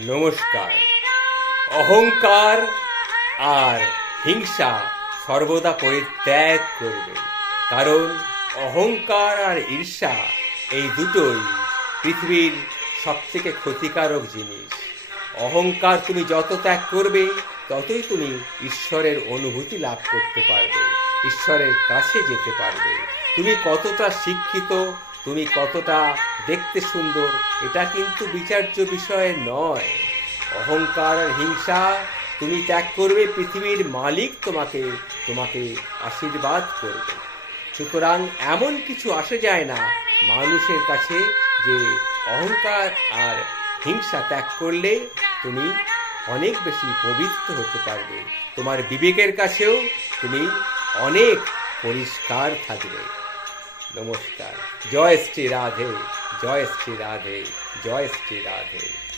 নমস্কার। অহংকার আর হিংসা সর্বদা পরিত্যাগ করবে। কারণ অহংকার আর ঈর্ষা এই দুটোই পৃথিবীর সবথেকে ক্ষতিকারক জিনিস। অহংকার তুমি যত ত্যাগ করবে, ততই তুমি ঈশ্বরের অনুভূতি লাভ করতে পারবে, ঈশ্বরের কাছে যেতে পারবে। তুমি কতটা শিক্ষিত, তুমি কতটা দেখতে সুন্দর, এটা কিন্তু বিচার্য বিষয় নয়। অহংকার আর হিংসা তুমি ত্যাগ করবে, পৃথিবীর মালিক তোমাকে তোমাকে আশীর্বাদ করবে। সুতরাং এমন কিছু আসে যায় না মানুষের কাছে যে অহংকার আর হিংসা ত্যাগ করলে তুমি অনেক বেশি পবিত্র হতে পারবে। তোমার বিবেকের কাছেও তুমি অনেক পরিষ্কার থাকবে। নমস্কার। জয় শ্রী রাধে। জয় শ্রী রাধে জয় শ্রী রাধে।